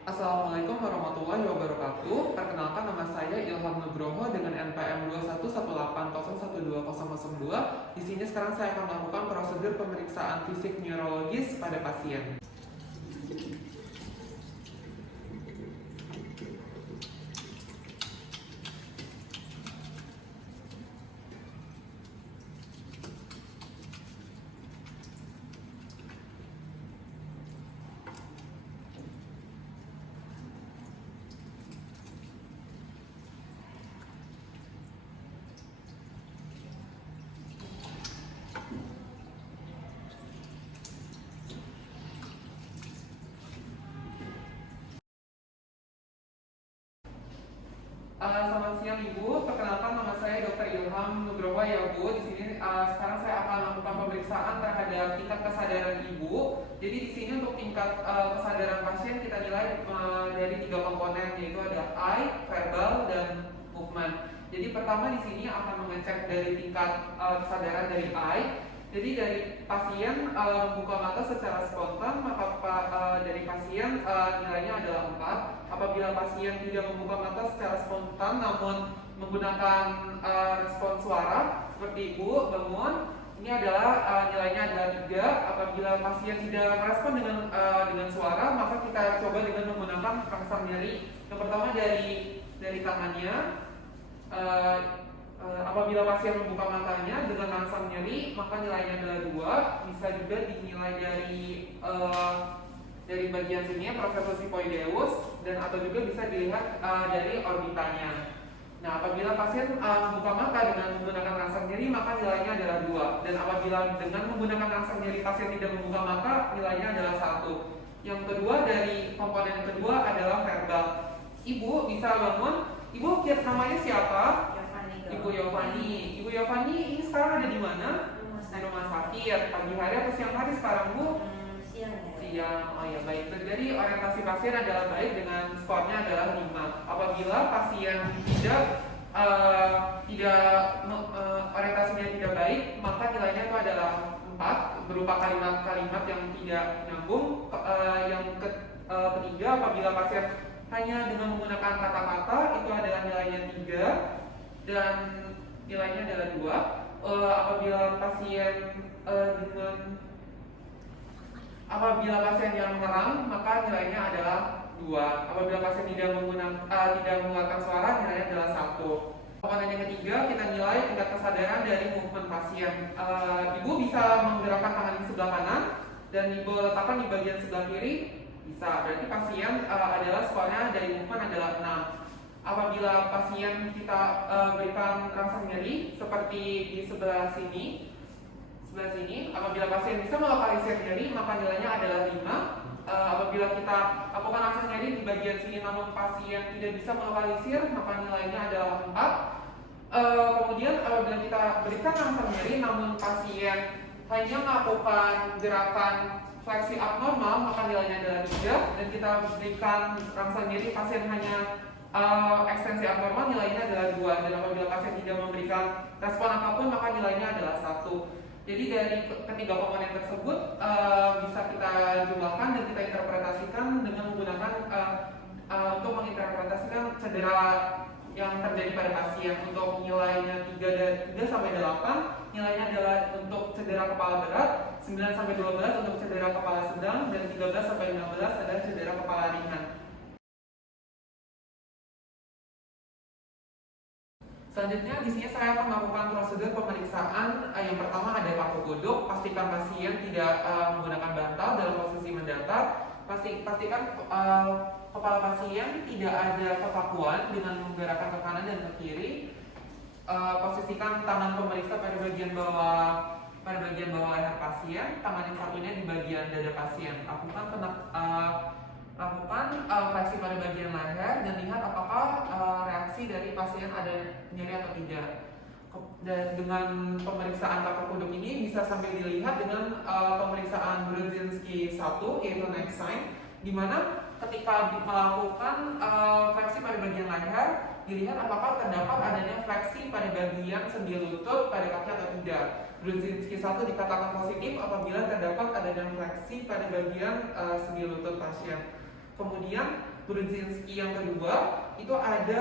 Assalamualaikum warahmatullahi wabarakatuh. Perkenalkan, nama saya Ilham Nugroho dengan NPM 21180120002. Di sini sekarang saya akan melakukan prosedur pemeriksaan fisik neurologis pada pasien. Selamat siang Ibu, perkenalkan nama saya Dr. Ilham Nugroho ya Bu. Di sini sekarang saya akan melakukan pemeriksaan terhadap tingkat kesadaran Ibu. Jadi di sini untuk tingkat kesadaran pasien kita nilai dari 3 komponen, yaitu ada eye, verbal, dan movement. Jadi pertama di sini akan mengecek dari tingkat kesadaran dari eye. Jadi dari pasien membuka mata secara spontan, maka dari pasien nilainya adalah 4. Apabila pasien tidak membuka mata secara spontan namun menggunakan respon suara seperti ibu bangun, ini adalah nilainya adalah 3. Apabila pasien tidak merespon dengan suara, maka kita coba dengan menggunakan rangsang nyeri. Yang pertama dari tangannya. Apabila pasien membuka matanya dengan rangsang nyeri, maka nilainya adalah 2. Bisa juga dinilai dari bagian sini, processus sifoideus, dan atau juga bisa dilihat dari orbitanya. Nah, apabila pasien membuka mata dengan menggunakan rangsang nyeri, maka nilainya adalah 2. Dan apabila dengan menggunakan rangsang nyeri pasien tidak membuka mata, nilainya adalah 1. Yang kedua, dari komponen yang kedua adalah verbal. Ibu bisa bangun. Ibu namanya siapa? Ibu Yovani. Ibu Yovani ini sekarang ada di mana? Di rumah sakit. Pagi hari atau siang hari sekarang Bu? Siang ya. Siang. Oh ya, baik. Jadi orientasi pasien adalah baik dengan skornya adalah 5. Apabila pasien orientasinya tidak baik, maka nilainya itu adalah 4, berupa kalimat-kalimat yang tidak nyambung. Ketiga, apabila pasien hanya dengan menggunakan kata-kata, itu adalah nilainya 3. Dan nilainya adalah 2. Apabila pasien yang mengerang, maka nilainya adalah 2. Apabila pasien tidak mengeluarkan suara, nilainya adalah 1. Komponen yang ketiga, kita nilai tingkat kesadaran dari movement pasien. Ibu bisa menggerakkan tangan di sebelah kanan dan ibu letakkan di bagian sebelah kiri. Bisa. Berarti pasien adalah skornya dari movement adalah 6. Apabila pasien kita berikan rangsang nyeri seperti di sebelah sini, apabila pasien bisa melokalisir nyeri, maka nilainya adalah 5. Apabila kita lakukan rangsang nyeri di bagian sini namun pasien tidak bisa melokalisir, maka nilainya adalah 4. Kemudian apabila kita berikan rangsang nyeri namun pasien hanya melakukan gerakan fleksi abnormal, maka nilainya adalah 3. Dan kita berikan rangsang nyeri pasien hanya ekstensi abnormal, nilainya adalah 2. Dan apabila pasien tidak memberikan respon apapun, maka nilainya adalah 1. Jadi dari ketiga komponen tersebut bisa kita jumlahkan dan kita interpretasikan dengan menggunakan untuk menginterpretasikan cedera yang terjadi pada pasien. Untuk nilainya 3 sampai 8, nilainya adalah untuk cedera kepala berat, 9 sampai 12 untuk cedera kepala sedang, dan 13 sampai 15 adalah cedera kepala ringan. Selanjutnya di sini saya akan melakukan prosedur pemeriksaan. Yang pertama ada paku duduk. Pastikan pasien tidak menggunakan bantal dalam posisi mendatar. Pastikan kepala pasien tidak ada kekakuan dengan menggerakkan ke kanan dan ke kiri. Posisikan tangan pemeriksa pada bagian bawah leher pasien. Tangan yang satunya di bagian dada pasien. Lakukan fleksi pada bagian leher dan lihat apakah reaksi dari pasien ada nyeri atau tidak. Dan dengan pemeriksaan paku duduk ini bisa sambil dilihat dengan pemeriksaan Brudzinski 1, yaitu neck sign, di mana ketika melakukan fleksi pada bagian leher, dilihat apakah terdapat adanya fleksi pada bagian sendi lutut pada kaki atau tidak. Brudzinski 1 dikatakan positif apabila terdapat adanya fleksi pada bagian sendi lutut pasien. Kemudian Brudzinski yang kedua itu ada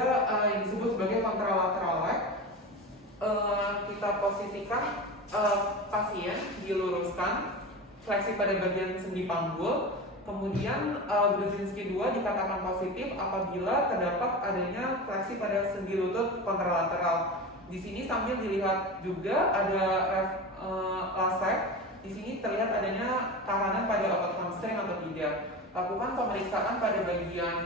yang disebut sebagai contralateral leg. Kita posisikan pasien diluruskan, fleksi pada bagian sendi panggul. Kemudian Brudzinski 2 dikatakan positif apabila terdapat adanya fleksi pada sendi lutut kontralateral. Di sini sambil dilihat juga ada lasek. Di sini terlihat adanya tahanan pada otot hamstring atau tidak. Lakukan pemeriksaan pada bagian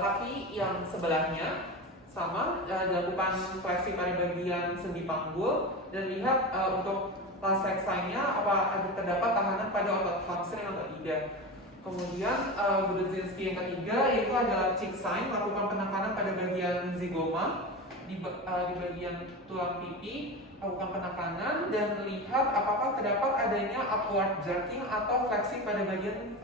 kaki yang sebelahnya, sama dilakukan fleksi pada bagian sendi panggul dan lihat untuk lasek sign-nya apa ada terdapat tahanan pada otot hamstring atau tidak. Kemudian Brudzinski yang ketiga yaitu adalah cheek sign, lakukan penekanan pada bagian zigoma di bagian tulang pipi, lakukan penekanan dan lihat apakah terdapat adanya upward jerking atau fleksi pada bagian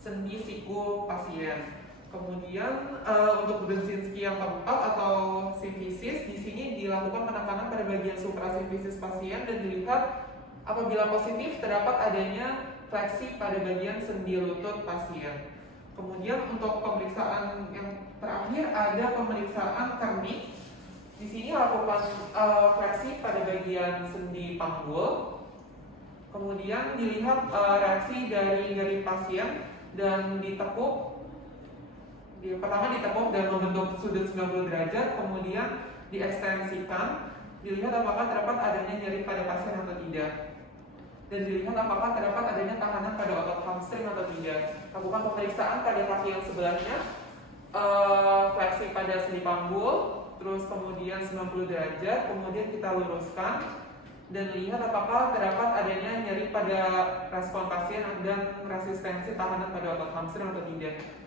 sendi siku pasien. Kemudian untuk Brudzinski yang keempat atau simfisis, di sini dilakukan penekanan pada bagian suprasimfisis pasien dan dilihat apabila positif terdapat adanya fleksi pada bagian sendi lutut pasien. Kemudian untuk pemeriksaan yang terakhir ada pemeriksaan kernik. Di sini lakukan fleksi pada bagian sendi panggul. Kemudian dilihat reaksi dari pasien dan ditekuk. Pertama ditekuk dan membentuk sudut 90 derajat, kemudian diekstensikan, dilihat apakah terdapat adanya nyeri pada pasien atau tidak, dan dilihat apakah terdapat adanya tahanan pada otot hamstring atau tidak. Lakukan pemeriksaan pada kaki yang sebelahnya, fleksi pada sendi panggul, terus kemudian 90 derajat, kemudian kita luruskan dan lihat apakah terdapat adanya nyeri pada respon pasien dan resistensi tahanan pada otot hamstring atau tidak.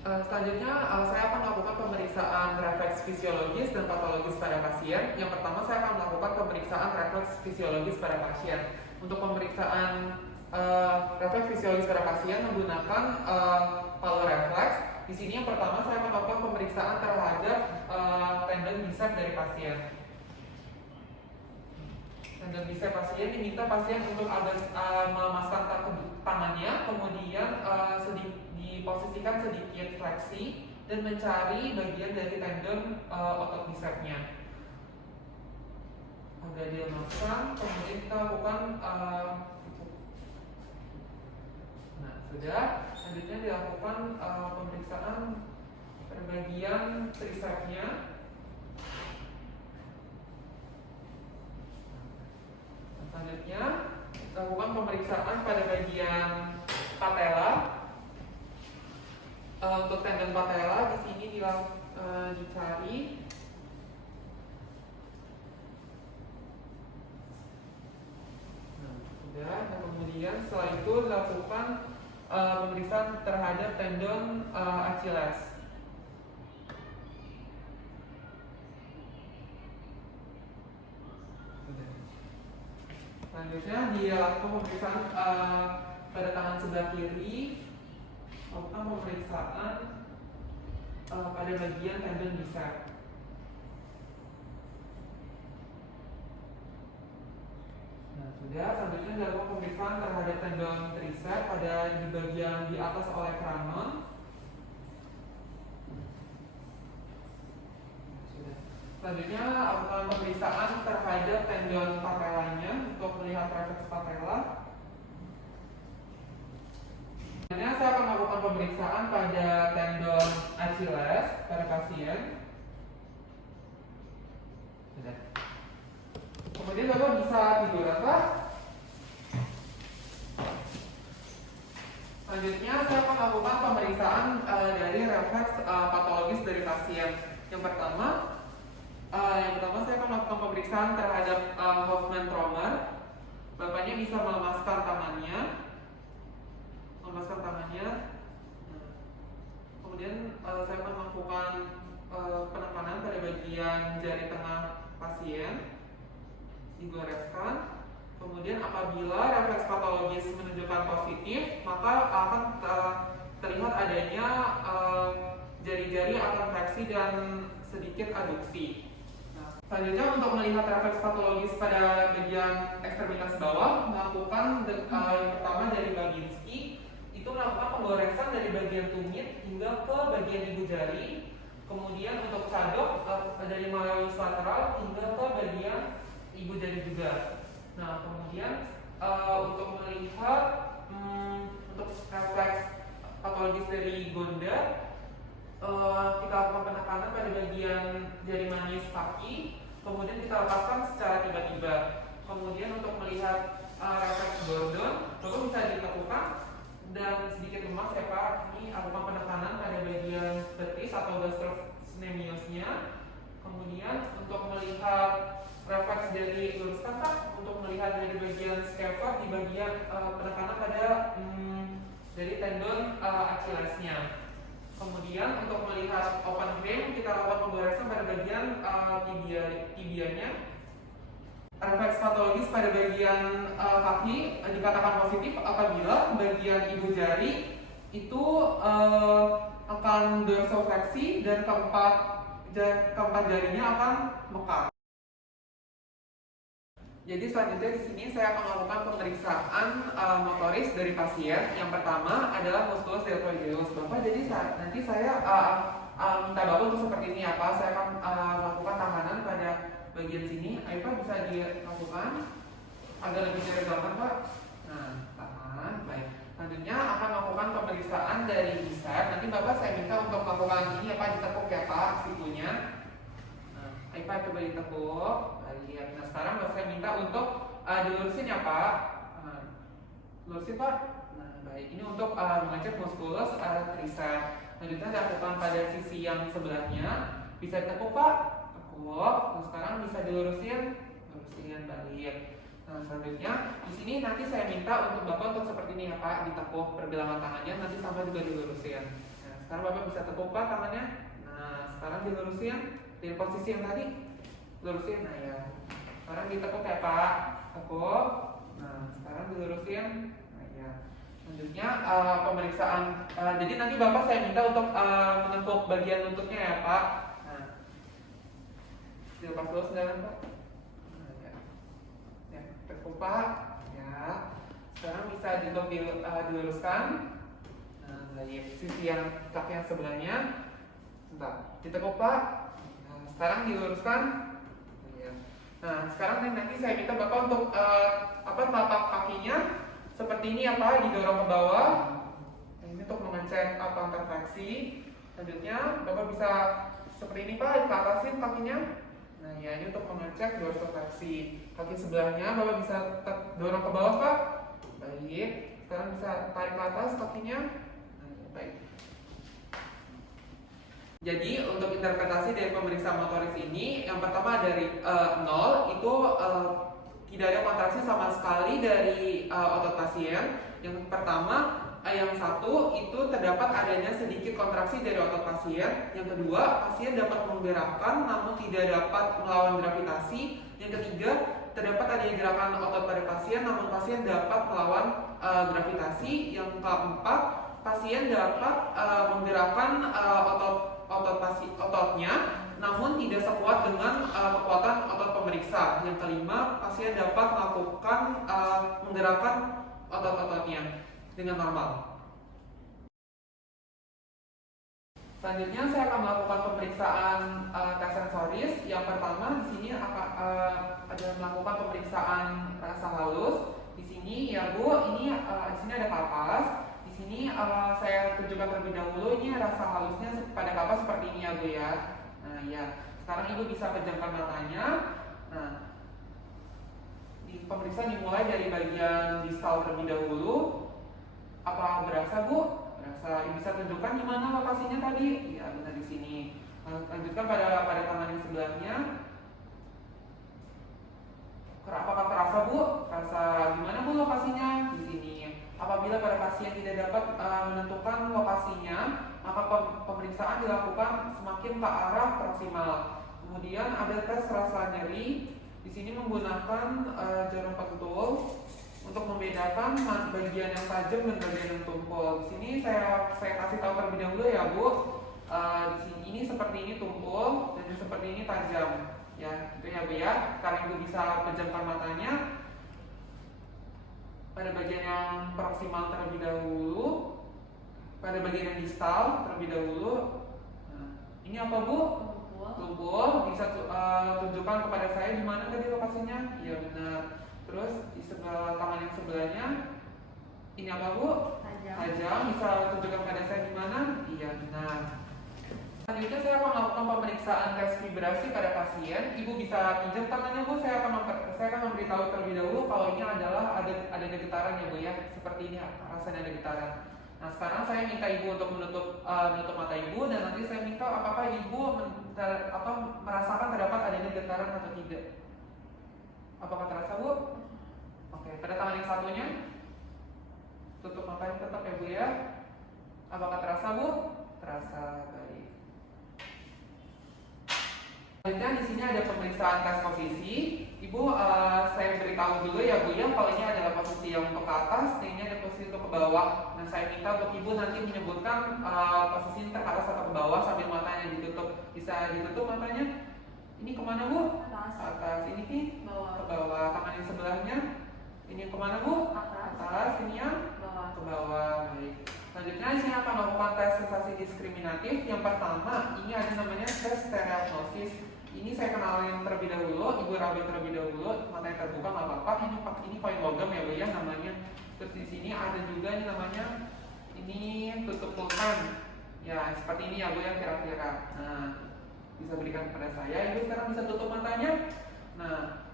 Selanjutnya saya akan melakukan pemeriksaan refleks fisiologis dan patologis pada pasien. Yang pertama saya akan melakukan pemeriksaan refleks fisiologis pada pasien. Untuk pemeriksaan refleks fisiologis pada pasien menggunakan Palu refleks. Di sini yang pertama saya akan melakukan pemeriksaan terhadap tendon bicep dari pasien. Tendon bicep pasien diminta pasien untuk melemaskan tangannya, kemudian diposisikan sedikit fleksi dan mencari bagian dari tendon otot bicepnya. Agak dilemaskan, kemudian kita lakukan nah sudah. Selanjutnya dilakukan pemeriksaan bagian tricepsnya. Selanjutnya lakukan pemeriksaan pada bagian patella. Untuk tendon patella di sini dicari. Nah, sudah. Nah, kemudian setelah itu dilakukan pemeriksaan terhadap tendon Achilles. Selanjutnya dilakukan pemeriksaan pada tangan sebelah kiri. Lakukan pemeriksaan pada bagian tendon bicep. Nah, sudah. Selanjutnya dilakukan pemeriksaan terhadap tendon tricep pada di bagian di atas olecranon. Sudah. Selanjutnya lakukan pemeriksaan terhadap tendon patellanya untuk melihat refleks patella. Selanjutnya saya akan melakukan pemeriksaan pada tendon Achilles pada pasien. Sudah. Kemudian Bapak bisa tidur apa? Selanjutnya saya akan melakukan pemeriksaan dari refleks patologis dari pasien. Yang pertama saya akan melakukan pemeriksaan terhadap Hoffmann-Trommer. Bapaknya bisa melemaskan tangannya. Kemudian saya akan melakukan penekanan pada bagian jari tengah pasien, digoreskan. Kemudian apabila refleks patologis menunjukkan positif, maka akan terlihat adanya jari-jari akan fleksi dan sedikit aduksi. Selanjutnya untuk melihat refleks patologis pada bagian ekstremitas bawah, melakukan yang pertama dari Babinski. melakukan pemgoresan dari bagian tumit hingga ke bagian ibu jari. Kemudian untuk cadok dari malleus lateral hingga ke bagian ibu jari juga. Nah, kemudian untuk melihat untuk refleks patologis dari Gonda, kita lakukan penekanan pada bagian jari manis kaki, kemudian kita lepaskan secara tiba-tiba. Kemudian untuk melihat refleks Gordon, Bapak bisa ditekukan dan sedikit lemas ya Pak. Ini lakukan penekanan pada bagian betis atau gastrocnemiusnya. Kemudian untuk melihat refleks dari luruskan Pak, untuk melihat dari bagian scapula di bagian penekanan pada dari tendon Achillesnya. Kemudian untuk melihat open frame, kita lakukan pemgoresan pada bagian tibianya. Refleks patologis pada bagian kaki dikatakan positif apabila bagian ibu jari itu akan dorsofleksi dan keempat jarinya akan mekar. Jadi selanjutnya di sini saya akan melakukan pemeriksaan motoris dari pasien. Yang pertama adalah musculus deltoideus. Bapak, jadi nanti saya minta Bapak untuk seperti ini ya Pak. Saya akan melakukan tahanan pada bagian sini. Ayo Pak, bisa dilakukan agar lebih jelas Pak. Nah, tahan. Baik. Selanjutnya akan melakukan pemeriksaan dari bicep. Nanti Bapak saya minta untuk melakukan ini ya Pak, ditekuk ya Pak sikunya. Nah, ayo Pak, coba ditekuk. Baik. Nah, sekarang saya minta untuk dilurusin ya Pak. Lurusin Pak. Nah, baik. Ini untuk mengecek musculus tricep. Selanjutnya dilakukan pada sisi yang sebelahnya. Bisa ditekuk Pak. Tekuk. Nah, sekarang bisa dilurusin. Lurusin balik. Nah, selanjutnya di sini nanti saya minta untuk Bapak untuk seperti ini ya Pak, ditekuk pergelangan tangannya, nanti sampai juga dilurusin. Nah, sekarang Bapak bisa tekuk Pak tangannya. Nah, sekarang dilurusin di posisi yang tadi. Lurusin. Nah, ya. Sekarang ditekuk ya Pak. Tekuk. Nah, sekarang dilurusin. Nah, ya. Selanjutnya pemeriksaan. Jadi nanti Bapak saya minta untuk menekuk bagian lututnya ya Pak. Nah, dilepas dulu sedalam Pak. Nah, ya. Ya, tekuk Pak. Ya. Sekarang bisa diluruskan. Nah, dari sisi yang kaki yang sebelahnya. Sebentar. Ditekuk Pak. Nah, sekarang diluruskan. Nah, sekarang nanti saya minta Bapak untuk telapak kakinya seperti ini ya Pak, didorong ke bawah. Nah, ini untuk mengecek plantar fleksi. Selanjutnya Bapak bisa seperti ini Pak, diatasin kakinya. Nah, ya ini untuk mengecek dorsofleksi. Kaki sebelahnya Bapak bisa dorong ke bawah Pak. Baik. Sekarang bisa tarik ke atas kakinya. Nah, baik. Jadi untuk interpretasi dari pemeriksaan motoris ini, yang pertama dari 0 itu tidak ada kontraksi sama sekali dari otot pasien. Yang pertama, yang satu itu terdapat adanya sedikit kontraksi dari otot pasien. Yang kedua, pasien dapat menggerakkan namun tidak dapat melawan gravitasi. Yang ketiga, terdapat adanya gerakan otot pada pasien namun pasien dapat melawan gravitasi. Yang keempat, pasien dapat menggerakkan ototnya namun tidak sekuat dengan kekuatan otot pemeriksa. Yang kelima, pasien dapat melakukan menggerakkan otot-ototnya dengan normal. Selanjutnya saya akan melakukan pemeriksaan tes sensoris. Yang pertama di sini ada melakukan pemeriksaan rasa halus. Di sini ya Bu, ini di sini ada kapas. Di sini saya tunjukkan terlebih dahulu ini rasa halusnya pada kapas seperti ini ya Bu ya. Nah ya, sekarang Ibu bisa pejamkan matanya. Nah, di pemeriksaan dimulai dari bagian distal terlebih dahulu. Apa berasa Bu? Berasa. Ibu bisa tunjukkan di mana lokasinya tadi? Ya benar di sini. Lanjutkan pada tangan yang sebelahnya. Apakah terasa Bu? Terasa di mana Bu lokasinya? Di sini. Apabila pada pasien tidak dapat menentukan lokasinya, maka pemeriksaan dilakukan semakin ke arah proksimal. Kemudian ada tes rasa nyeri. Di sini menggunakan jarum pentul untuk membedakan bagian yang tajam dan bagian yang tumpul. Di sini saya kasih tahu terlebih dahulu ya Bu. Di sini ini seperti ini tumpul dan seperti ini tajam. Ya, itu ya Bu ya. Sekarang Ibu bisa pejamkan matanya pada bagian yang proksimal terlebih dahulu. pada bagian yang distal terlebih dahulu. Nah, ini apa Bu? Tumpul. Bisa tunjukkan kepada saya di mana tadi lokasinya? Iya benar. Terus di sebelah tangan yang sebelahnya ini apa Bu? Tajam. Bisa tunjukkan kepada saya di mana? Iya benar. Selanjutnya saya akan melakukan pemeriksaan tes vibrasi pada pasien. Ibu bisa pinjam tangannya Bu. Saya akan memberitahu terlebih dahulu kalau ini adalah ada getaran ya Bu ya. Seperti ini rasanya ada getaran. Nah sekarang saya minta Ibu untuk menutup mata Ibu dan nanti saya minta apakah Ibu merasakan terdapat adanya getaran atau tidak. Apakah terasa Bu? Oke, pada tangan yang satunya tutup matanya tetap ya Bu ya. Apakah terasa Bu? Terasa, baik. Selanjutnya di sini ada pemeriksaan tes posisi. Ibu, saya beritahu dulu ya Bu ya, kalau ini adalah posisi yang untuk ke atas, dan ini ada posisi untuk ke bawah. Nah saya minta untuk Ibu nanti menyebutkan posisi ini ke atas atau ke bawah sambil matanya ditutup. Bisa ditutup matanya. Ini kemana Bu? Atas. Ini ke bawah. Tangan yang sebelahnya. Ini yang kemana Bu? Atas. Ini yang ke bawah. Baik. Selanjutnya saya akan melakukan tes sensasi diskriminatif. Yang pertama, ini ada namanya tes stereognosis. Ini saya kenalin terlebih dahulu, Ibu raba terlebih dahulu, matanya terbuka nggak apa-apa. Ini koin logam ya Bu ya namanya. Terus di sini ada juga ini namanya tutup pulpen. Ya seperti ini ya Bu ya kira-kira. Nah bisa berikan kepada saya. Ibu sekarang bisa tutup matanya. Nah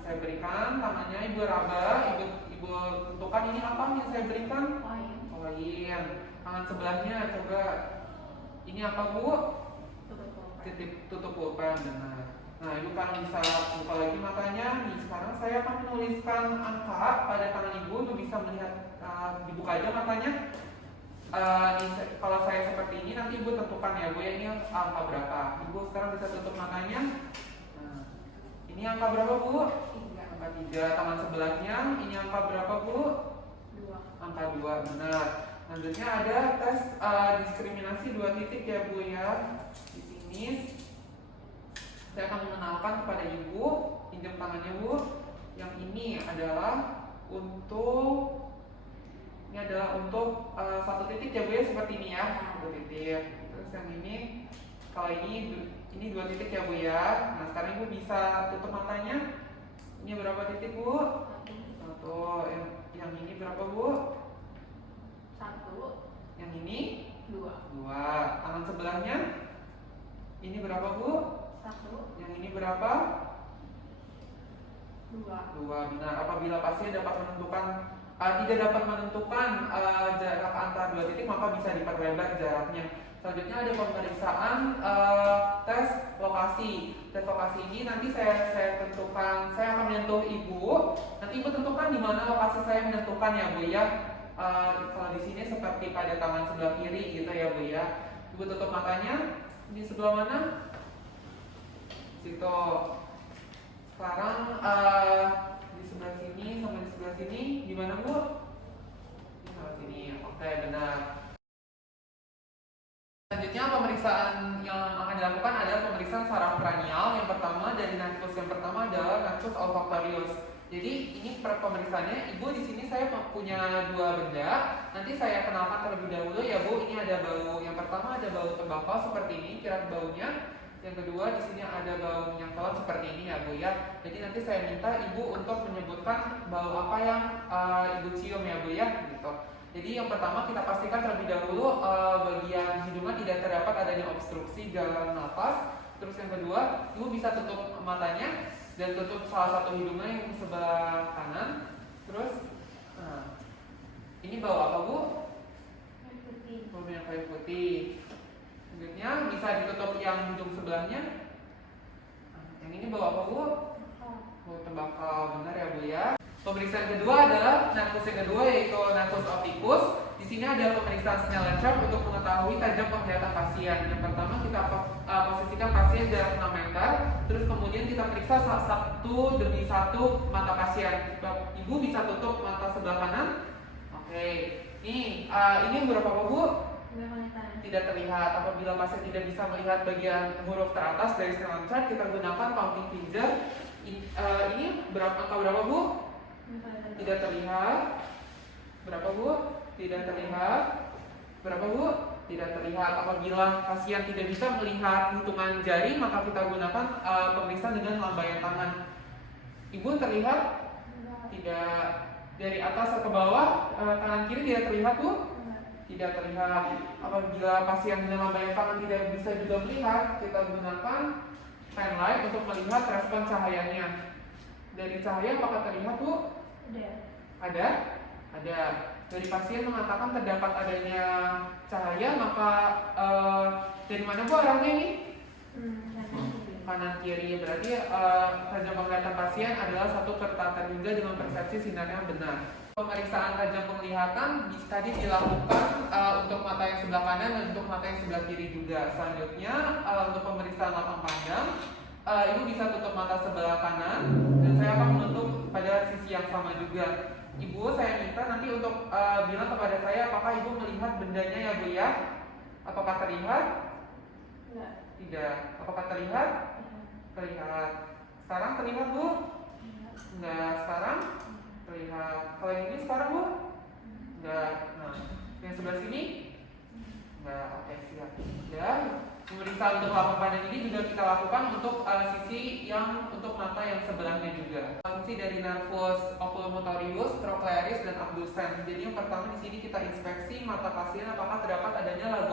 saya berikan tangannya, Ibu raba, Ibu tentukan ini apa yang saya berikan? Koin. Tangan sebelahnya coba. Ini apa Bu? Titik tutup pulpen, benar. Nah Ibu kan bisa buka lagi matanya. Nih sekarang saya akan menuliskan angka pada tangan Ibu. Ibu bisa melihat, dibuka aja matanya. Kalau saya seperti ini nanti Ibu tentukan ya Bu ya ini angka berapa. Ibu sekarang bisa tutup matanya. Nah, ini angka berapa Bu? Angka 3. Tangan sebelahnya ini angka berapa Bu? 2. Angka 2, benar. Selanjutnya ada tes diskriminasi 2 titik ya Bu ya. Ini saya akan mengenalkan kepada Ibu, pinjam tangannya Bu. Yang ini adalah untuk satu titik ya Bu ya, seperti ini ya, 2 titik. Terus yang ini, kalau ini 2 titik ya Bu ya. Nah sekarang Ibu bisa tutup matanya. Ini berapa titik Bu? 1. Yang ini berapa Bu? 1. Yang ini? 2. Tangan sebelahnya? Ini berapa Bu? 1. Yang ini berapa? 2. Benar. Apabila pasien tidak dapat menentukan jarak antar 2 titik, maka bisa diperlebar jaraknya. Selanjutnya ada pemeriksaan tes lokasi. Tes lokasi ini nanti saya tentukan. Saya akan menyentuh Ibu. Nanti Ibu tentukan di mana lokasi saya menentukan ya Bu ya. Kalau di sini seperti pada tangan sebelah kiri gitu ya Bu ya. Ibu tutup matanya. Di sebelah mana? Situ. Sekarang di sebelah sini sama di sebelah sini, di mana Bu? Di sebelah sini. Oke, benar. Selanjutnya pemeriksaan yang akan dilakukan adalah pemeriksaan saraf kranial. Yang pertama dari nexus yang pertama adalah nexus olfactorius. Jadi ini pemeriksaannya, Ibu di sini saya punya 2 benda. Nanti saya kenalkan terlebih dahulu ya Bu. Ini ada bau. Yang pertama ada bau tembakau seperti ini, kira baunya. Yang kedua di sini ada bau minyak telon seperti ini ya Bu ya. Jadi nanti saya minta Ibu untuk menyebutkan bau apa yang Ibu cium ya Bu ya, gitu. Jadi yang pertama kita pastikan terlebih dahulu bagian hidungan tidak terdapat adanya obstruksi jalan nafas. Terus yang kedua, Ibu bisa tutup matanya dan tutup salah satu hidungnya yang sebelah kanan. Terus, nah, ini bau apa Bu? Bau minyak kayu putih. Selanjutnya bisa ditutup yang hidung sebelahnya. Nah, yang ini bau apa Bu? Bau tembakau, benar ya Bu ya. Pemeriksaan kedua adalah nexus yang kedua yaitu nexus opticus. Di sini ada pemeriksaan Snellen chart untuk mengetahui tajam penglihatan pasien. Yang pertama kita posisikan pasien jarak 6 meter, terus kemudian kita periksa satu demi satu mata pasien. Ibu bisa tutup mata sebelah kanan. Oke. Ini berapa Bu? Tidak terlihat. Apabila pasien tidak bisa melihat bagian huruf teratas dari Snellen chart, kita gunakan counting finger. Ini angka berapa Bu? Tidak terlihat. Berapa Bu? Tidak terlihat. Berapa Bu? Tidak terlihat. Apabila pasien tidak bisa melihat hitungan jari, maka kita gunakan pemeriksaan dengan lambaian tangan. Ibu terlihat? Tidak. Dari atas ke bawah, kanan kiri tidak terlihat Bu? Tidak terlihat. Apabila pasien dengan lambaian tangan tidak bisa juga melihat, kita gunakan pen light untuk melihat respon cahayanya. Dari cahaya apakah terlihat Bu? Ada? Ada. Dari pasien mengatakan terdapat adanya cahaya, maka dari mana Bu arahnya ini? Kanan kiri. Berarti tajam penglihatan pasien adalah satu kertatan hingga dengan persepsi sinar yang benar. Pemeriksaan tajam penglihatan tadi dilakukan untuk mata yang sebelah kanan dan untuk mata yang sebelah kiri juga. Selanjutnya untuk pemeriksaan lapang pandang, Ibu bisa tutup mata sebelah kanan dan saya akan menutup pada sisi yang sama juga. Ibu, saya minta nanti untuk bilang kepada saya apakah Ibu melihat bendanya ya Bu ya? Apakah terlihat? Enggak. Tidak. Apakah terlihat? Terlihat. Sekarang terlihat Bu? Enggak. Sekarang? Terlihat. Kalau yang ini sekarang Bu? Enggak. Nah, yang sebelah sini? Enggak. Oke, siap. Dan pemeriksaan untuk lapang pandang ini juga kita lakukan untuk sisi yang untuk mata yang sebelahnya juga. Fungsi dari nervus oculomotorius, trochlearis, dan abducens. Jadi yang pertama di sini kita inspeksi mata pasien apakah terdapat adanya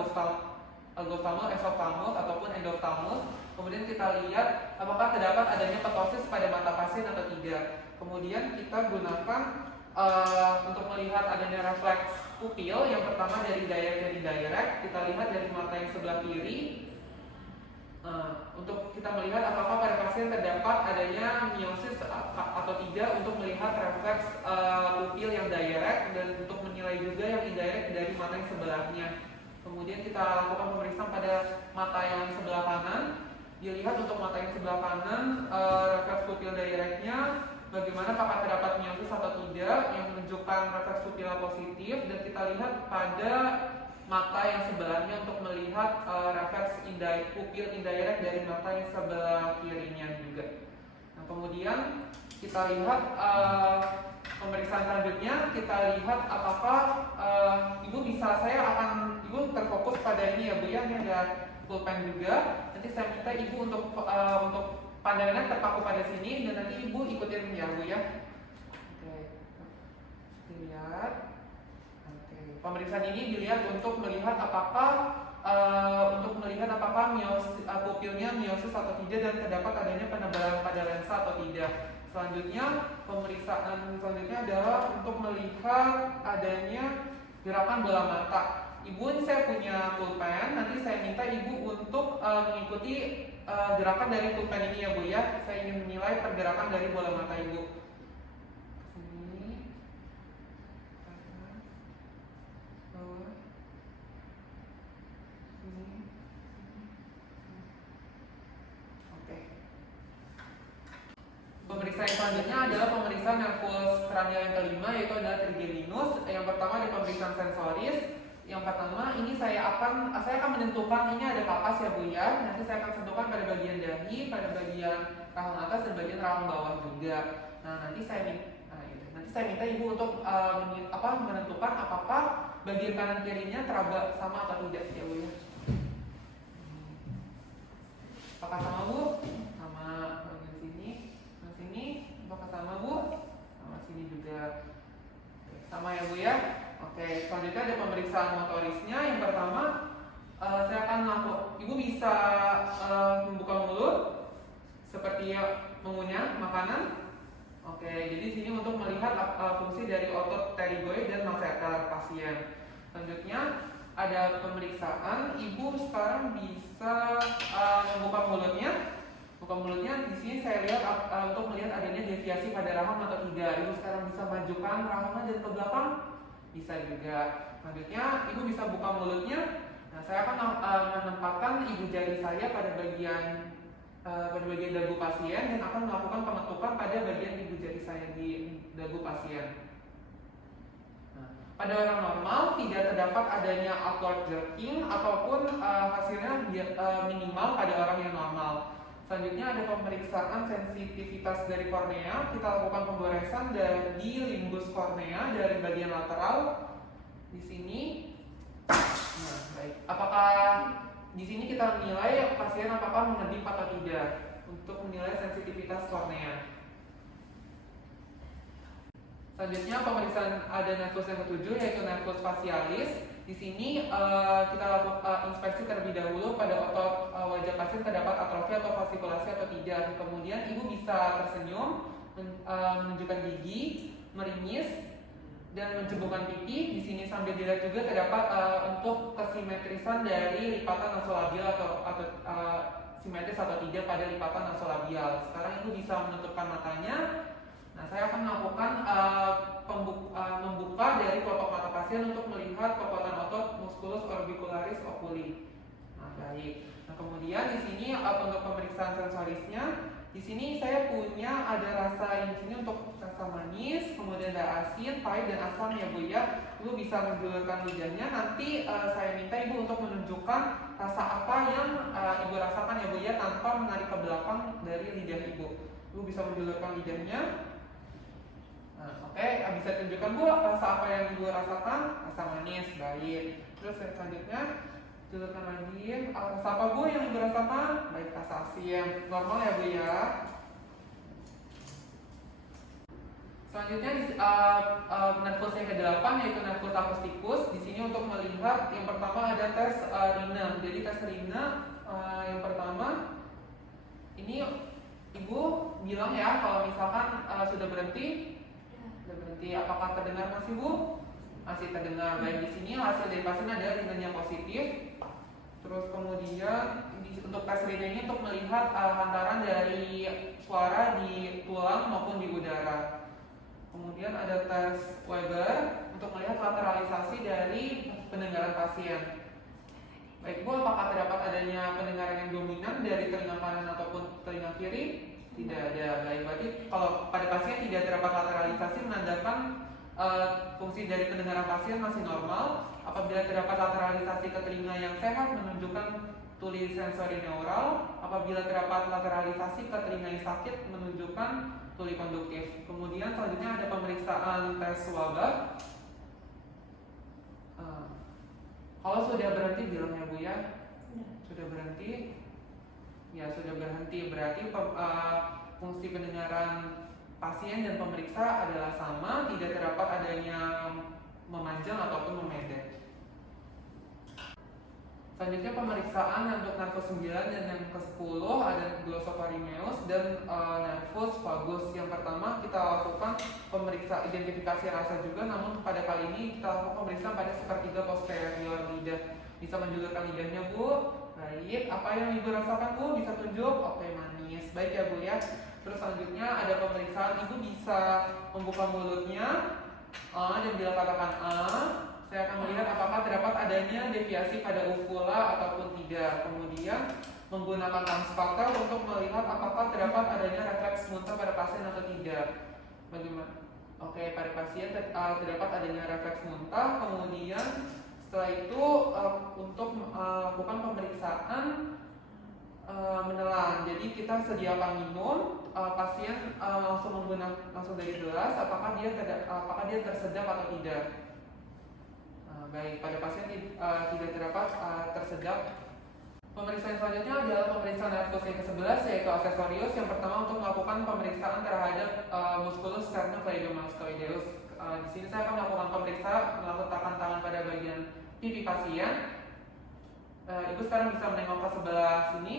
lagophthalmus, esophthalmus ataupun endophthalmus. Kemudian kita lihat apakah terdapat adanya ptosis pada mata pasien atau tidak. Kemudian kita gunakan untuk melihat adanya refleks pupil. Yang pertama dari direct, kita lihat dari mata yang sebelah kiri. Untuk kita melihat apakah pada pasien terdapat adanya miosis atau tidak, untuk melihat refleks pupil yang direct, dan untuk menilai juga yang indirect dari mata yang sebelahnya. Kemudian kita lakukan pemeriksaan pada mata yang sebelah kanan. Dilihat untuk mata yang sebelah kanan refleks pupil directnya bagaimana, apakah terdapat miosis atau tidak, yang menunjukkan refleks pupil positif. Dan kita lihat pada mata yang sebelahnya untuk melihat refleks pupil indirect dari mata yang sebelah kirinya juga. Nah, kemudian kita lihat pemeriksaan selanjutnya, kita lihat apakah Ibu terfokus pada ini ya Bu ya, ini ada pulpen juga. Nanti saya minta Ibu untuk pandangan terpaku pada sini, dan nanti Ibu ikutin ya Bu ya. Oke. Dilihat. Oke. Pemeriksaan ini dilihat untuk melihat apakah pupilnya miosis atau tidak, dan terdapat adanya penebalan pada lensa atau tidak. Selanjutnya, pemeriksaan selanjutnya adalah untuk melihat adanya gerakan bola mata. Ibu, ini saya punya pulpen, nanti saya minta Ibu untuk mengikuti gerakan dari pulpen ini ya Bu ya. Saya ingin menilai pergerakan dari bola mata Ibu. Sini. Bawah. Sini. Oke. Pemeriksaan selanjutnya adalah pemeriksaan nervus kranial yang kelima, yaitu adalah trigeminus. Yang pertama ada pemeriksaan sensoris. Yang pertama ini saya akan menentukan ini ada kapas ya Bu ya. Nanti saya akan sentuhkan pada bagian dahi, pada bagian rahang atas dan bagian rahang bawah juga. Nah, nanti saya minta Ibu untuk menentukan apakah bagian kanan kirinya teraba sama atau tidak ya Bu ya. Apakah sama Bu? Sama bagian sini, apakah sama Bu? Sama sini juga. Sama ya Bu ya. Oke, selanjutnya ada pemeriksaan motorisnya. Yang pertama, saya akan Ibu bisa membuka mulut seperti mengunyah makanan. Oke, jadi sini untuk melihat fungsi dari otot pterygoid dan masseter pasien. Selanjutnya ada pemeriksaan. Ibu sekarang bisa membuka mulutnya. Buka mulutnya, di sini saya lihat untuk melihat adanya deviasi pada rahang atau tidak. Ibu sekarang bisa majukan rahangnya dan ke belakang. Bisa juga. Selanjutnya Ibu bisa buka mulutnya. Nah, saya akan menempatkan ibu jari saya pada bagian dagu pasien dan akan melakukan pengetukan pada bagian ibu jari saya di dagu pasien. Nah, pada orang normal tidak terdapat adanya outward jerking ataupun hasilnya minimal pada orang yang normal. Selanjutnya ada pemeriksaan sensitivitas dari kornea. Kita lakukan pemgoresan di limbus kornea dari bagian lateral di sini. Nah, baik. Apakah di sini kita menilai pasien apakah mengedip atau tidak untuk menilai sensitivitas kornea. Selanjutnya pemeriksaan ada nervus yang ketujuh yaitu nervus facialis. Di sini kita lakukan inspeksi terlebih dahulu pada otot wajah pasien terdapat atrofi atau fasikulasi atau tidak. Kemudian ibu bisa tersenyum, menunjukkan gigi, meringis, dan mencebungkan pipi. Di sini sambil dilihat juga terdapat untuk kesimetrisan dari lipatan nasolabial atau simetris atau tidak pada lipatan nasolabial. Sekarang ibu bisa menutupkan matanya. Nah, saya akan melakukan membuka dari kelopak mata pasien untuk melihat kekuatan otot musculus orbicularis oculi. Nah, baik. Nah, kemudian di sini untuk pemeriksaan sensorisnya, di sini saya punya ada rasa di sini untuk rasa manis, kemudian ada asin, pahit dan asam ya Bu ya. Ibu bisa menjulurkan lidahnya. Nanti saya minta Ibu untuk menunjukkan rasa apa yang Ibu rasakan ya Bu ya tanpa menarik ke belakang dari lidah Ibu. Ibu bisa menjulurkan lidahnya. Nah, oke, bisa tunjukkan Bu rasa apa yang Ibu rasakan? Rasa manis, baik. Terus selanjutnya julurkan lagi. Rasa apa Bu yang Ibu rasakan? Baik, rasa asin. Normal ya Bu ya. Selanjutnya nervus yang ke-8 yaitu nervus acusticus. Di sini untuk melihat yang pertama ada tes rina. Jadi tes rina yang pertama ini Ibu bilang ya kalau misalkan sudah berhenti. Apakah terdengar masih Bu? Masih terdengar. Baik, di sini hasil dari pasien ada rinanya positif. Terus kemudian untuk tes rina ini untuk melihat hantaran dari suara di tulang maupun di udara. Kemudian ada tes Weber untuk melihat lateralisasi dari pendengaran pasien. Baik Bu, apakah terdapat adanya pendengaran yang dominan dari telinga kanan ataupun telinga kiri? Tidak ada. Baik, berarti kalau pada pasien tidak terdapat lateralisasi menandakan fungsi dari pendengaran pasien masih normal. Apabila terdapat lateralisasi ke telinga yang sehat menunjukkan tuli sensori neural. Apabila terdapat lateralisasi ke telinga yang sakit menunjukkan tuli konduktif. Kemudian selanjutnya ada pemeriksaan tes swab. Kalau sudah berhenti bilang ya Bu ya. Sudah berhenti. Ya, sudah berhenti, berarti fungsi pendengaran pasien dan pemeriksa adalah sama, tidak terdapat adanya memanjang ataupun memendek. Selanjutnya pemeriksaan untuk nervus 9 dan yang ke-10 ada glossopharyngeus dan nervus vagus. Yang pertama kita lakukan pemeriksa identifikasi rasa juga, namun pada kali ini kita lakukan pemeriksaan pada sepertiga posterior lidah. Bisa menjulurkan lidahnya Bu. Baik, apa yang Ibu rasakan Bu? Bisa tunjuk? Oke, manis. Baik ya Bu ya. Terus selanjutnya ada pemeriksaan, Ibu bisa membuka mulutnya dan bila katakan saya akan melihat apakah terdapat adanya deviasi pada uvula ataupun tidak. Kemudian menggunakan transpatel untuk melihat apakah terdapat adanya refleks muntah pada pasien atau tidak. Bagaimana? Oke, pada pasien terdapat adanya refleks muntah. Kemudian setelah itu untuk melakukan pemeriksaan menelan. Jadi kita sediakan minum, pasien langsung dari gelas. Apakah dia tersedap atau tidak? Baik, pada pasien tidak terdapat tersedap. Pemeriksaan selanjutnya adalah pemeriksaan nervus yang ke-11 yaitu aksesorius. Yang pertama untuk melakukan pemeriksaan terhadap musculus sternocleidomastoideus. Di sini saya akan melakukan pemeriksaan meletakkan tangan pada bagian pipi pasien. Ibu sekarang bisa menengok ke sebelah sini.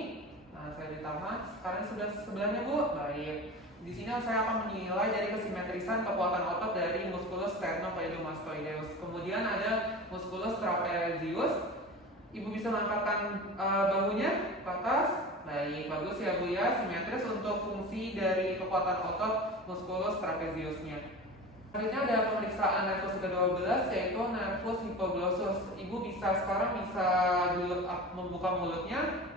Nah, saya ditahan. Sekarang sudah sebelahnya Bu. Baik. Di sini saya akan menilai dari kesimetrisan kekuatan otot dari musculus sternocleidomastoideus. Kemudian ada musculus trapezius. Ibu bisa mengangkatkan bahunya ke atas. Baik, bagus ya Bu ya. Simetris untuk fungsi dari kekuatan otot musculus trapeziusnya. Selanjutnya ada pemeriksaan nervus ke-12 yaitu nervus hipoglossus. Ibu sekarang bisa dulu membuka mulutnya.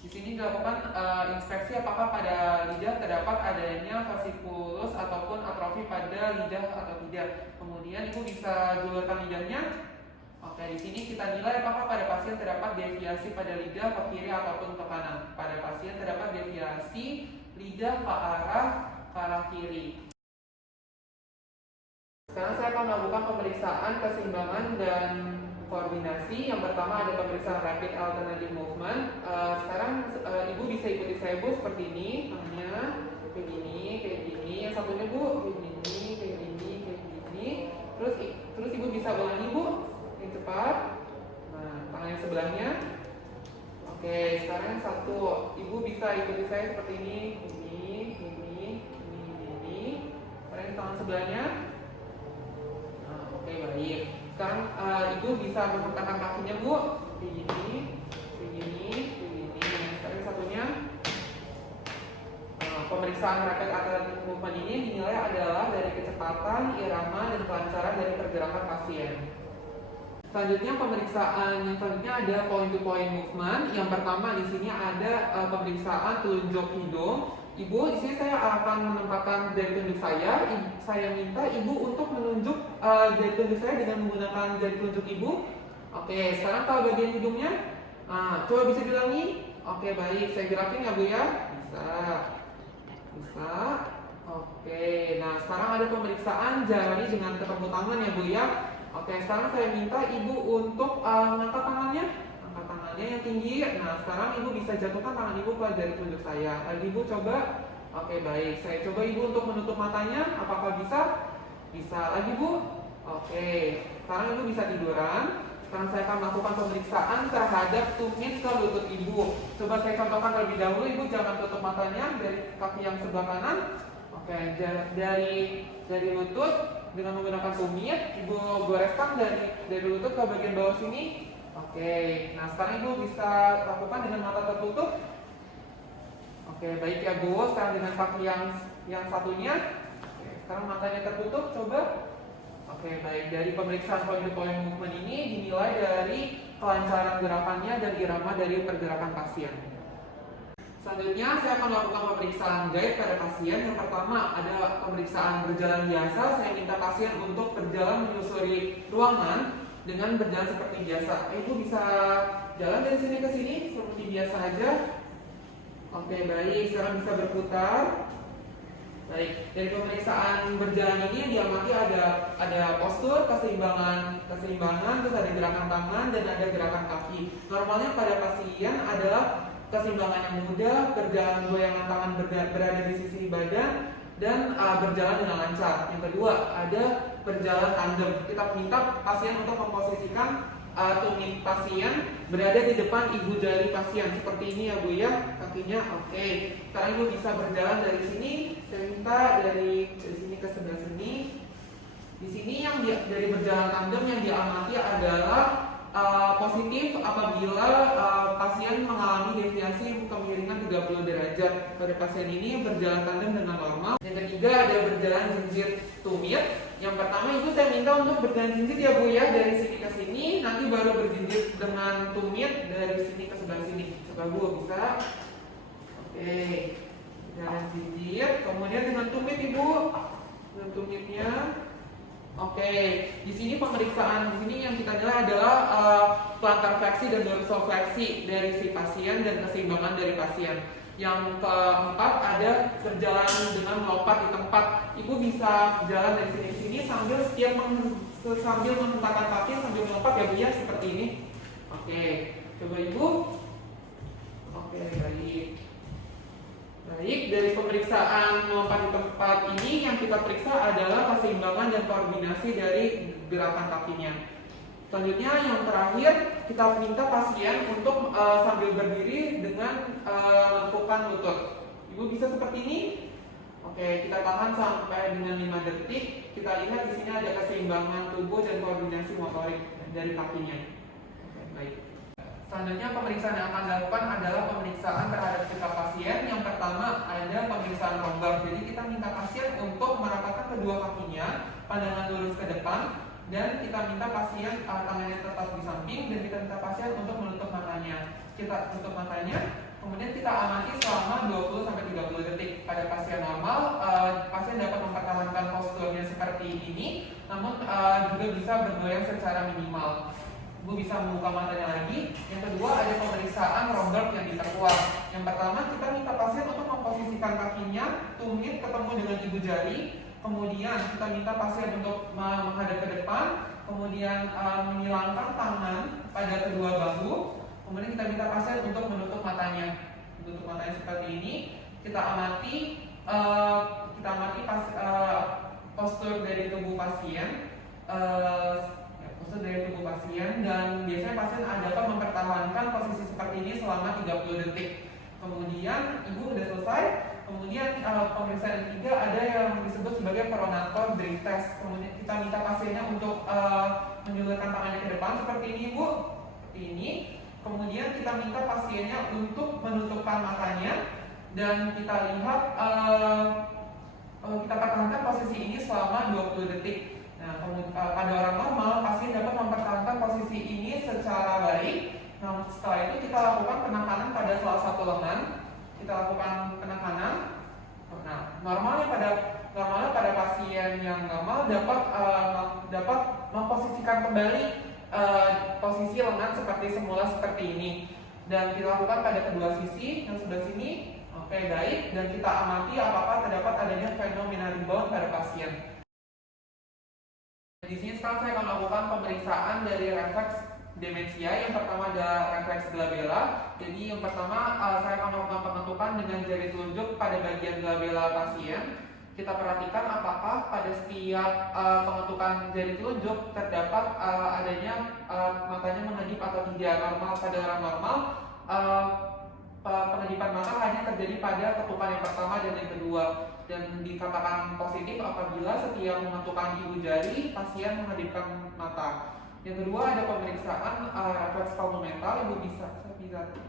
Di sini dilakukan inspeksi apakah pada lidah terdapat adanya vasikulus ataupun atrofi pada lidah atau tidak. Kemudian Ibu bisa julurkan lidahnya. Oke, di sini kita nilai apakah pada pasien terdapat deviasi pada lidah ke kiri ataupun ke kanan. Pada pasien terdapat deviasi lidah ke arah kiri. Sekarang saya akan melakukan pemeriksaan keseimbangan dan koordinasi. Yang pertama ada pemeriksaan rapid alternative movement. Sekarang Ibu bisa ikuti saya Bu seperti ini, tangannya kayak gini. Yang satunya Bu kayak gini. Terus Ibu bisa ulangi Bu, yang cepat. Nah, tangan yang sebelahnya. Oke, sekarang yang satu, Ibu bisa ikuti saya seperti ini. Sekarang tangan sebelahnya. Nah, oke, baik. Sekarang Ibu bisa menghentakkan kakinya Bu, kayak gini. Sekarang satunya. Pemeriksaan rapid alternative movement ini dinilai adalah dari kecepatan, irama, dan kelancaran dari pergerakan pasien. Selanjutnya pemeriksaan yang selanjutnya ada point to point movement. Yang pertama di sini ada pemeriksaan telunjuk hidung. Ibu, di sini saya akan menempatkan jari telunjuk saya. Saya minta Ibu untuk menunjuk jari telunjuk saya dengan menggunakan jari telunjuk Ibu. Oke, sekarang kalau bagian hidungnya, coba bisa diulangi. Oke, baik. Saya gerakin ya Bu ya. Bisa. Oke, nah sekarang ada pemeriksaan jari dengan ketemu tangan ya Bu ya. Oke, sekarang saya minta Ibu untuk mengangkat tangannya. Angkat tangannya yang tinggi. Nah, sekarang Ibu bisa jatuhkan tangan Ibu ke jari telunjuk saya. Lagi Ibu coba. Oke, baik. Saya coba Ibu untuk menutup matanya. Apakah bisa? Bisa. Lagi Bu. Oke, sekarang Ibu bisa tiduran. Sekarang saya akan melakukan pemeriksaan terhadap tumit ke lutut Ibu. Coba saya contohkan terlebih dahulu. Ibu jangan tutup matanya dari kaki yang sebelah kanan. Oke, dari lutut dengan menggunakan tumit, Ibu goreskan dari lutut ke bagian bawah sini. Oke, nah sekarang Ibu bisa lakukan dengan mata tertutup. Oke, baik ya Bu. Sekarang dengan kaki yang satunya. Oke, sekarang matanya tertutup. Coba. Oke, baik. Dari pemeriksaan point to point movement ini dinilai dari kelancaran gerakannya dan irama dari pergerakan pasien. Selanjutnya saya akan melakukan pemeriksaan guide pada pasien. Yang pertama ada pemeriksaan berjalan biasa. Saya minta pasien untuk berjalan menyusuri ruangan dengan berjalan seperti biasa. Ibu bisa jalan dari sini ke sini seperti biasa aja. Oke, baik. Sekarang bisa berputar. Baik, dari pemeriksaan berjalan ini yang diamati ada postur, keseimbangan, terus ada gerakan tangan dan ada gerakan kaki. Normalnya pada pasien adalah keseimbangan yang mudah, berjalan goyangan tangan berada di sisi badan dan berjalan dengan lancar. Yang kedua ada berjalan tandem. Kita minta pasien untuk memposisikan tumit pasien berada di depan ibu jari pasien seperti ini ya Bu ya, kakinya. Oke, sekarang Ibu bisa berjalan dari sini. Saya minta dari sini ke sebelah sini. Di sini yang dari berjalan tandem yang diamati adalah positif apabila pasien mengalami deviasi kemiringan 30 derajat. Pada pasien ini berjalan tandem dengan normal. Yang ketiga ada berjalan jinjit tumit. Yang pertama Ibu saya minta untuk berjalan jinjit ya Bu ya, dari sini ke sini, nanti baru berjinjit dengan tumit dari sini ke sebelah sini. Coba Bu, bisa? Oke, jalan jinjit, kemudian dengan tumit Ibu, dengan tumitnya. Oke, di sini pemeriksaan di sini yang kita nilai adalah plantar fleksi dan dorsofleksi dari si pasien dan keseimbangan dari pasien. Yang keempat ada berjalan dengan melompat di tempat. Ibu bisa jalan dari sini ke sini sambil sambil menghentakkan kaki sambil melompat ya Bu ya, seperti ini. Oke, coba Ibu. Oke, baik. Baik, dari pemeriksaan melompat di tempat ini yang kita periksa adalah keseimbangan dan koordinasi dari gerakan kakinya. Selanjutnya yang terakhir kita minta pasien untuk sambil berdiri dengan lengkukan lutut. Ibu bisa seperti ini. Oke, kita tahan sampai dengan 5 detik. Kita lihat di sini ada keseimbangan tubuh dan koordinasi motorik dari kakinya. Oke, baik. Selanjutnya pemeriksaan yang akan dilakukan adalah pemeriksaan terhadap sikap pasien. Yang pertama ada pemeriksaan lombar. Jadi kita minta pasien untuk merapatkan kedua kakinya, pandangan lurus ke depan, dan kita minta pasien tangannya tetap di samping, dan kita minta pasien untuk menutup matanya. Kita tutup matanya, kemudian kita amati selama 20-30 detik. Pada pasien normal, pasien dapat mempertahankan posturnya seperti ini, namun juga bisa bergoyang secara minimal. Ibu bisa membuka matanya lagi. Yang kedua ada pemeriksaan Romberg yang diperkuat. Yang pertama kita minta pasien untuk memposisikan kakinya tumit ketemu dengan ibu jari. Kemudian kita minta pasien untuk menghadap ke depan. Kemudian kemudian menghilangkan tangan pada kedua bahu, kemudian kita minta pasien untuk menutup matanya. Menutup matanya seperti ini. Kita amati postur dari tubuh pasien. Postur dari tubuh pasien, dan biasanya pasien dapat mempertahankan posisi seperti ini selama 30 detik. Kemudian ibu sudah selesai. Kemudian pemeriksaan yang ketiga ada yang disebut sebagai pronator drift test. Kemudian kita minta pasiennya untuk menjulurkan tangannya ke depan seperti ini, Bu. Seperti ini. Kemudian kita minta pasiennya untuk menutupkan matanya, dan kita lihat kita pertahankan posisi ini selama 20 detik. Nah, pada orang normal, pasien dapat mempertahankan posisi ini secara baik. Nah, setelah itu kita lakukan penekanan pada salah satu lengan. Kita lakukan penekanan. Nah, normalnya pada pasien yang normal dapat memposisikan kembali posisi lengan seperti semula seperti ini. Dan kita lakukan pada kedua sisi, yang sebelah sini. Oke, baik. Dan kita amati apakah terdapat adanya fenomena rebound pada pasien. Di sini sekarang saya akan melakukan pemeriksaan dari refleks demensia. Yang pertama ada refleks glabella. Jadi yang pertama saya akan melakukan pengetukan dengan jari telunjuk pada bagian glabella pasien. Kita perhatikan apakah pada setiap pengetukan jari telunjuk terdapat adanya matanya mengedip atau tidak. Normal pada orang normal pengedipan mata hanya terjadi pada ketukan yang pertama dan yang kedua, dan dikatakan positif apabila setiap mengetukkan ibu jari pasien mengedipkan mata. Yang kedua ada pemeriksaan refleks palmomental. Ibu bisa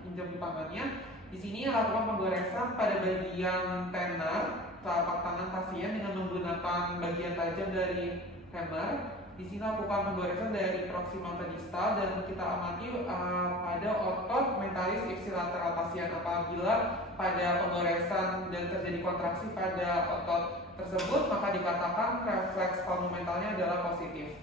pinjam di tangannya. Di sini lakukan pemberesan pada bagian tenar telapak tangan pasien dengan menggunakan bagian tajam dari hammer. Di sini lakukan pemberesan dari proximal ke distal, dan kita amati pada otot mentalis ipsilateral pasien. Apabila pada pemberesan dan terjadi kontraksi pada otot tersebut, maka dikatakan refleks palmomentalnya adalah positif.